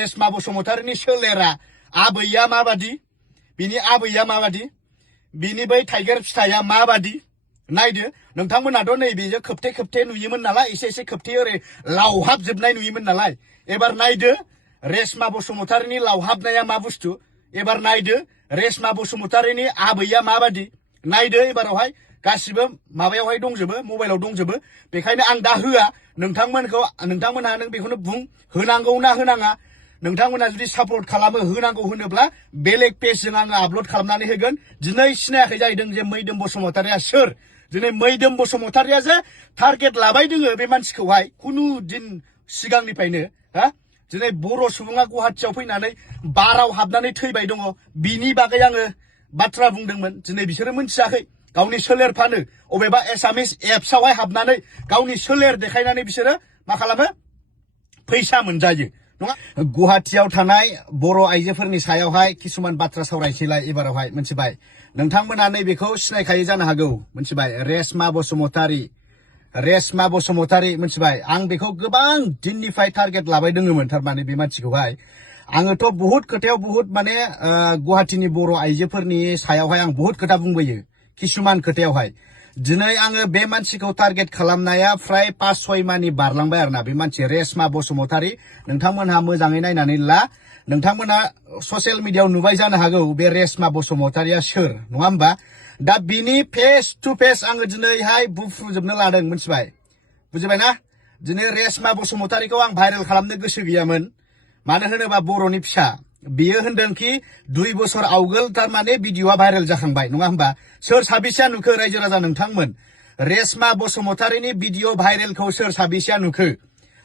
रेशमा बसुमतारीनि सोलेरा आबैया माबादि बिनि आबैया माबादि बिनि बै टाइगार फिथाइया माबादि नायदो नोंथांमोनाथ' नैबेजों खोबथे खोबथे नुयोमोन नालाय एसे एसे खोबथे ओरै लावहाबजोबनाय नुयोमोन नालाय एबार नायदो रेशमा बसुमतारीनि लावहाबनाया मा बुस्थु एबार नायदो रेशमा बसुमतारीनि आबैया माबादि नायदो एबारावहाय गासिबो माबायावहाय दंजोबो मबाइलाव दंजोबो बेखायनो आं दा होआ नोंथांमोनहा नों बेखौनो बुं होनांगौ ना होनाङा नोंथांमोना जुदि सापर्ट खालामो होनांगौ होनोब्ला बेलेग पेजजों आङो आपल'ड खालामनानै होगोन दिनै सिनायाखै जाहैदों जे मैदोम बसुमतारीया सोर दिनै मैदोम बसुमतारीया जे टारगेट लाबाय दोङो बे मानसिखौहाय खुनु दिन सिगांनिफ्रायनो हा दिनै बर' सुबुङा गुवाहाटियाव फैनानै बाराव हाबनानै थैबाय दङ बिनि बागै आङो बाथ्रा बुंदोंमोन दिनै बिसोरो मोनथियाखै गावनि सोलेर फानो अबेबा एसामिस एप्सआवहाय हाबनानै गावनि सोलेर देखायनानै बिसोरो मा खालामो फैसा मोनजायो नङा गुवाहाटियाव थानाय बर' आइजोफोरनि सायावहाय किसुमान बाथ्रा सावरायसैलाय एबारावहाय मोनथिबाय नोंथांमोना नैबेखौ सिनायखायो जानो हागौ मोनथिबाय रेशमा बसुमतारी मोनथिबाय आं बेखौ गोबां दिननिफ्राय टारगेट लाबाय दोङोमोन थारमाने बे मानसिखौहाय आङोथ' बहुत खोथायाव बहुत माने गुवाहाटिनि बर' आइजोफोरनि सायावहाय आं बहुत खोथा बुंबोयो किसुमान खोथायावहाय दिनै आङो बे मानसिखौ टारगेट खालामनाया फ्राय 5-6 मानि बारलांबाय आरोना बे मानसि रेशमा बसुमतारी नोंथांमोनहा मोजाङै नायनानै ला नोंथांमोनहा ससियेल मिडियायाव नुबाय जानो हागौ बे रेशमा बसुमतारीया सोर नङा होमबा दा बिनि फेस टु फेस आङो दिनैहाय बुफ्रुजोबनो लादों मोनथिबाय बुजिबायना दिनै रेशमा बसुमतारीखौ आं भाइरेल खालामनो गोसो गैयामोन मानो होनोबा बर'नि फिसा बियो होनदोंखि 2 बोसोर आवगोल थारमाने भिडिअआ भाइरेल जाखांबाय नङा होमबा सोर साबेसेया नुखो रायजो राजा नोंथांमोन रेशमा बसुमतारीनि भिडिअ भाइरेलखौ सोर साबेसेया नुखो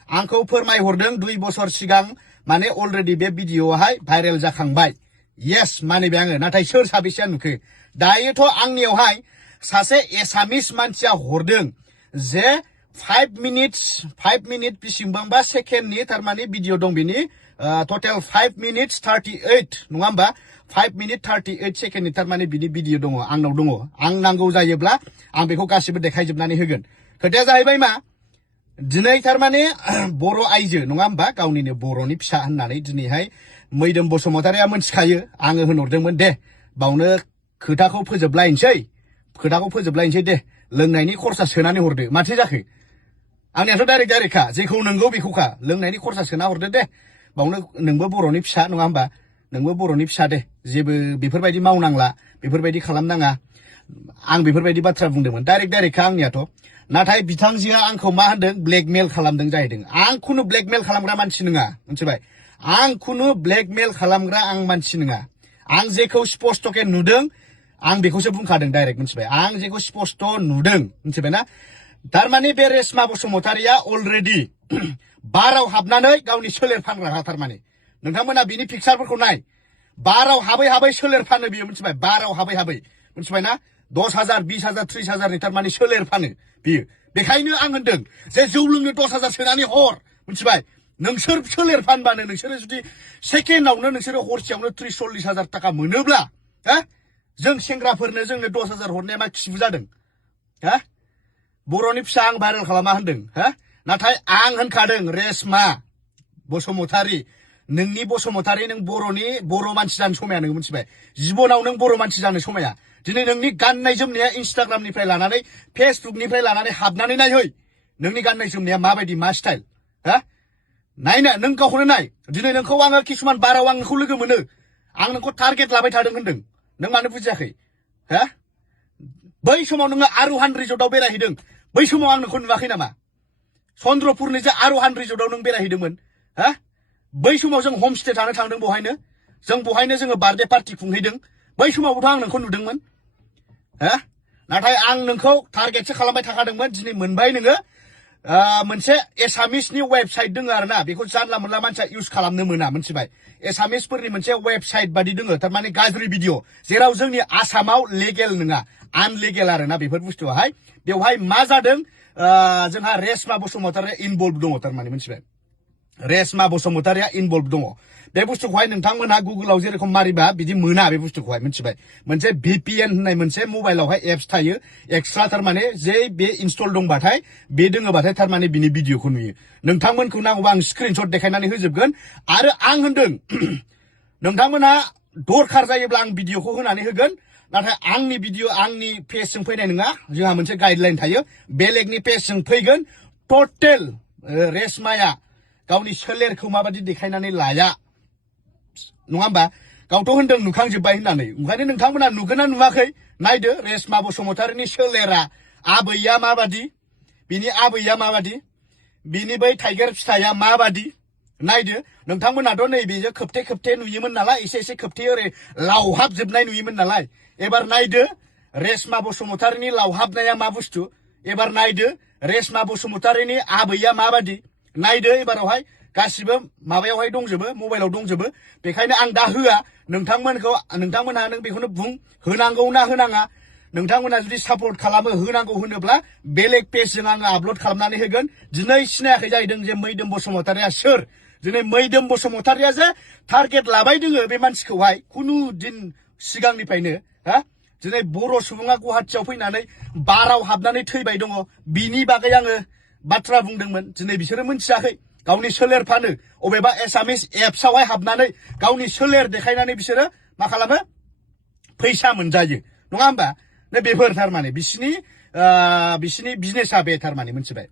आंखौ फोरमायहरदों 2 बोसोर सिगां माने अलरेडि बे भिडिअआहाय भाइरेल जाखांबाय येस मानिबाय आङो नाथाय सोर साबेसेया नुखो दायोथ' आंनियावहाय सासे एसामिस मानसिया हरदों जे 5 मिनिट बेसेबांबा सेकेन्डनि थारमाने भिडिअ दं बिनि टटेल 5 मिनिट्स 38 नङा होमबा 5 मिनिट 38 सेकेन्डनि थारमाने बिनि भिडिअ दङ आंनाव दङ आं नांगौ जायोब्ला आं बेखौ गासिबो देखायजोबनानै होगोन खोथाया जाहैबाय मा दिनै थारमाने बर' आइजो नङा होमबा गावनिनो बर'नि फिसा होननानै दिनैहाय मैदोम बसुमतारीया मोनथिखायो आङो होनहरदोंमोन दे बावनो खोथाखौ फोजोबलायनोसै दे लोंनायनि खरसा सोनानै हरदो माथो जाखो आंनियाथ' डाइरेक्टखा जेखौ नंगौ बेखौखा लोंनायनि खरसा सोना हरदो दे बावनो नोंबो बर'नि फिसा नङा होमबा नोंबो बर'नि फिसा दे जेबो बेफोरबायदि मावनांला बेफोरबायदि खालामनाङा आं बेफोरबायदि बाथ्रा बुंदोंमोन डाइरेक्टखा आंनियाथ' नाथाय बिथांजोआ आंखौ मा होनदों ब्लेकमेल खालामदों जाहैदों आं खुनु ब्लेकमेल खालामग्रा मानसि नङा मोनथिबाय आं खुनु ब्लेकमेल खालामग्रा आं मानसि नङा आं जेखौ स्पष्टके नुदों आं बेखौसो बुंखादों डाइरेक्ट मोनथिबाय आं जेखौ स्पष्ट नुदों मोनथिबायना थारमाने बे रेशमा बसुमतारीया अलरेडि बाराव हाबनानै गावनि सोलेर फानग्रा थारमाने नोंथांमोना बिनि पिक्सारफोरखौ नाय बाराव हाबै सोलेर फानो बियो मोनथिबाय बाराव हाबै मोनथिबायना 10,000 20,000 30,000नि थारमाने सोलेर फानो बियो बेखायनो आं होनदों जे जौ लोंनो 10,000 सोनानै हर मोनथिबाय नोंसोर सोलेर फानबानो नोंसोरो जुदि सेकेन्डआवनो नोंसोरो हरसेयावनो 30-40,000 थाखा मोनोब्ला हा जों सेंग्राफोरनो जोंनो 10,000 हरनाया मा खिबु जादों हा बर'नि फिसा आं भाइरेल खालामा होनदों हा नाथाय आं होनखादों रेशमा बसुमतारी नोंनि बसुमतारी नों बर' मानसि जानो समाया नों मोनथिबाय जिबनाव नों बर' मानसि जानो समाया दिनै नोंनि गाननाय जोमनाया इन्स्टाग्रामनिफ्राय लानानै फेसबुकनिफ्राय लानानै हाबनानै नायहै नोंनि गाननाय जोमनाया माबायदि मा स्टाइल हा नायना नों गावखौनो नाय दिनै नोंखौ आङो किसुमान बाराव आं नोंखौ लोगो मोनो आं नोंखौ टारगेट लाबाय थादों होनदों नों मानो बुजियाखै हा बै समाव नोङो आरुहान रिजर्टआव बेरायहैदों बै समाव आं नोंखौ नुवाखै नामा चन्द्रपुरनि जे आरुहान रिजर्टआव नों बेरायहैदोंमोन हा बै समाव जों हमस्टे थानो थांदों बहायनो जोङो बार्थडे पार्टि खुंहैदों बै समावबोथ' आं नोंखौ नुदोंमोन हा नाथाय आं नोंखौ टारगेटसो खालामबाय थाखादोंमोन दिनै मोनबाय नोङो मोनसे एसामिसनि वेबसाइट दङ आरोना बेखौ जानला मोनला मानसिया इउज खालामनो मोना मोनथिबाय एसामिसफोरनि मोनसे वेबसाइट बादि दङ थारमाने गाज्रि भिडिअ जेराव जोंनि आसामाव लेगेल नङा आनलिगेल आरोना बेफोर बुस्थुआहाय बेवहाय मा जादों जोंहा रेशमा बसुमतारी इनभल्भ दङ थारमाने मोनथिबाय रेशमा बसुमतारिया इनभल्भ दङ बे बुस्थुखौहाय नोंथांमोनहा गुगोलाव जेरखम मारिबा बिदि मोना बे बुस्थुखौहाय मिथिबाय मोनसे VPN होननाय मोनसे मबाइलावहाय एप्स थायो एक्सट्रा थारमाने जे बे इनस्टल दंबाथाय बे दोङोबाथाय थारमाने बिनि भिडिअखौ नुयो नोंथांमोनखौ नांगौबा आं स्क्रिनशट देखायनानै होजोबगोन आरो आं होनदों नोंथांमोनहा दरखार जायोब्ला आं भिडिअखौ होनानै होगोन नाथाय आंनि भिडिअ आंनि पेजजों फैनाय नङा जोंहा मोनसे गाइडलाइन थायो बेलेगनि पेजजों फैगोन टटेल रेशमाया गावनि सोलेरखौ माबादि देखायनानै लाया नङा होमबा गावथ' होनदों नुखांजोब्बाय होननानै ओंखायनो नोंथांमोना नुगोना नुवाखै नायदो रेशमा बसुमतारिनि सोलेरा आबैया माबादि बिनि आबैया माबादि बिनि बै थाइगिर फिथाइया माबादि नायदो नोंथांमोनाथ' नैबेजों खोबथे खोबथे नुयोमोन नालाय एसे एसे खोबथे ओरै लावहाबजोबनाय नुयोमोन नालाय एबार नायदो रेशमा बसुमतारिनि लावहाबनाया मा बुस्थु एबार नायदो रेशमा बसुमतारिनि आबैया माबादि नायदो एबारावहाय गासिबो माबायावहाय दंजोबो मबाइलाव दंजोबो बेखायनो आं दा होआ नोंथांमोनहा नों बेखौनो बुं होनांगौ ना होनाङा नोंथांमोना जुदि सापर्ट खालामो होनांगौ होनोब्ला बेलेग पेजजों आङो आपल'ड खालामनानै होगोन दिनै सिनायाखै जाहैदों जे मैदोम बसुमतारिया सोर दिनै मैदोम बसुमतारिया जे टारगेट लाबाय दोङो बे मानसिखौहाय खुनु दिन सिगांनिफ्रायनो हा दिनै बर' सुबुङा गुवाहाटियाव फैनानै बाराव हाबनानै थैबाय दङ बिनि बागै आङो बाथ्रा बुंदोंमोन दिनै बिसोरो मोनथियाखै गावनि सोलेर फानो अबेबा एसामिस एप्सआवहाय हाबनानै गावनि सोलेर देखायनानै बिसोरो मा खालामो फैसा मोनजायो नङा होमबा ने बेफोर थारमाने बिसिनि बिजनेसा बे थारमाने मोनथिबाय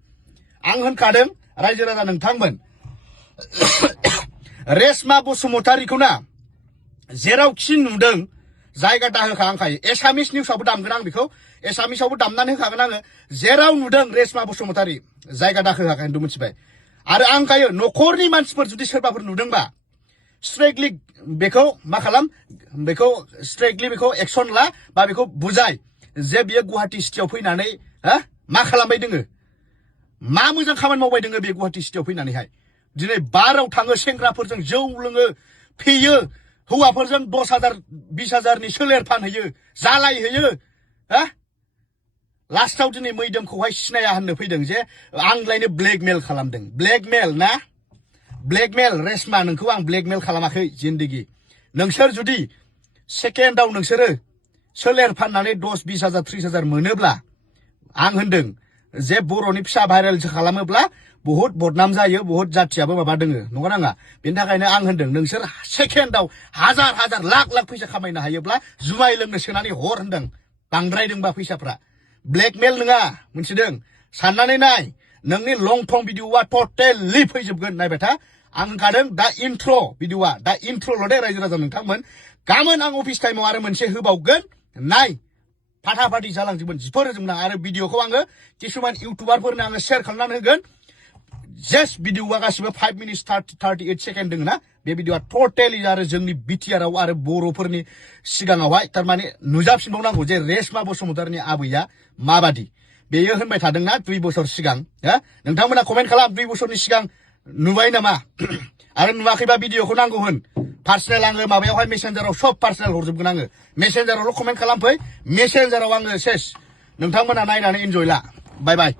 आं होनखादों रायजो राजा नोंथांमोन रेशमा बसुमतारिखौ ना जेरावखि नुदों जायगा दाहोखा आंखायो एसामिस निउसआवबो दामगोन आं बेखौ एसामिसआवबो दामनानै होखागोन आङो जेराव नुदों रेशमा बसुमतारि जायगा दाहोखा खिन्थु मिथिबाय आरो आं गायो न'खरनि मानसिफोर जुदि सोरबाफोर नुदोंबा स्ट्रेटलि बेखौ मा खालाम बेखौ स्ट्रेटलि बेखौ एक्सन ला बा बेखौ बुजाय जे बियो गुवाहाटि सिटियाव फैनानै हा मा खालामबाय दोङो मा मोजां खामानि मावबाय दोङो बे गुवाहाटि सिटियाव फैनानैहाय दिनै बाराव थाङो सेंग्राफोरजों जौ लोङो फेयो हौवाफोरजों 10,000 20,000नि सोलेर फानहैयो जालायहैयो हा लास्टाव दिनै मैदोमखौहाय सिनाया होननो फैदों जे आंलायनो ब्लेकमेल खालामदों ब्लेकमेल ना ब्लेकमेल रेशमा नोंखौ आं ब्लेकमेल खालामाखै जिन्दगि नोंसोर जुदि सेकेन्डआव नोंसोरो सोलेर फाननानै 10,000 20,000 30,000 मोनोब्ला आं होनदों जे बर'नि फिसा भाइरेल खालामोब्ला बहुत बदनाम जायो बहुत जाथियाबो माबा दोङो नङा नाङा बेनि थाखायनो आं होनदों नोंसोर सेकेन्डआव हाजार लाख फैसा खामायनो हायोब्ला जुमाय लोंनो सोनानै हर होनदों बांद्रायदोंबा फैसाफ्रा ब्लेकमेल नङा मोनथिदों साननानै नाय नोंनि लं थं भिडिअआ टटेलि फैजोबगोन नायबाय था आं होनखादों दा इन्ट्र भिडिअआ दा इन्ट्रल' दे रायजो राजा नोंथांमोन गाबोन आं अफिस टाइमाव आरो मोनसे होबावगोन नाय फाटाफाटि जालांजोबगोन जिफोर जोंना आरो भिडिअखौ आङो किसुमान इउटुबारफोरनो आङो शेयार खालामनानै होगोन जस्ट भिडिअआ गासिबो 5 मिनिट्स 38 सेकेन्ड दङ ना बे भिडिअआ टटेलि आरो जोंनि बिटिआरआव आरो बर'फोरनि सिगाङावहाय थारमाने नुजाफिनबावनांगौ जे रेशमा बसुमतारिनि आबैया माबादि बेयो होनबाय थादोंना 2 बोसोर सिगां हा नोंथांमोना कमेन्ट खालाम 2 बोसोरनि सिगां नुबाय नामा आरो नुवाखैबा भिडिअखौ नांगौ होन पार्सनेल आङो माबायावहाय मेसेन्जाराव सब पार्सनेल हरजोबगोन आङो मेसेन्जारावल' कमेन्ट खालामफै मेसेन्जाराव आङो सेस नोंथांमोना नायनानै इन्जय ला बाय बाय